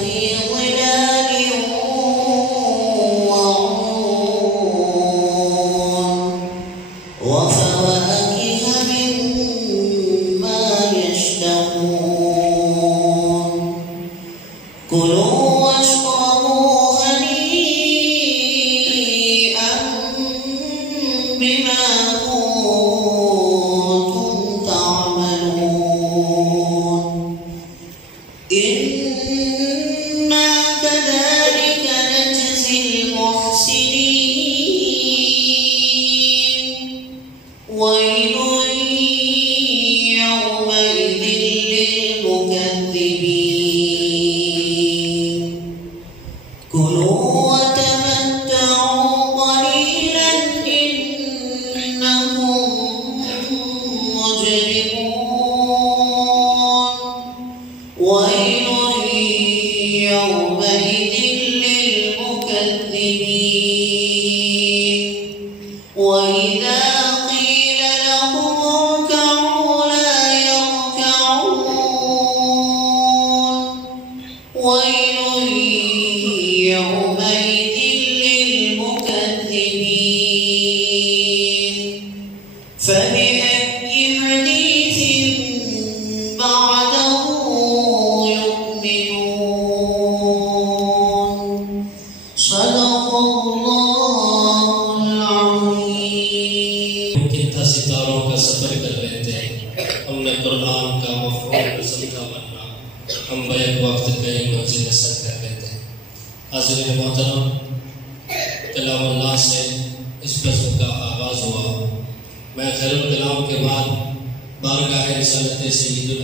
في ظلال وعيون وفواكه مما يشتهون كلوا واشربوا هنيئا بما كنتم تعملون إنا كذلك نجزي المحسنين ويل يومئذ للمكذبين كلوا وتمتعوا قليلا إنكم مجرمون ويل يومئذ للمكذبين وإذا قيل لهم اركعوا لا يركعون ويل يومئذ للمكذبين فبأي حديث بعده يؤمنون صدق الله العظيم ممكن था सितारों का सफर कर रहे थे हमने कुरान का मफ़हूम समझा वरना हम बैक वक्त कई मंजिल सर कर रहे थे हाज़िरीन मोहतरम कलाम अल्लाह से इस बज़्म का आगाज़ हुआ मैं खैरुल कलाम के बाद बारगाह रिसालत सय्यदुल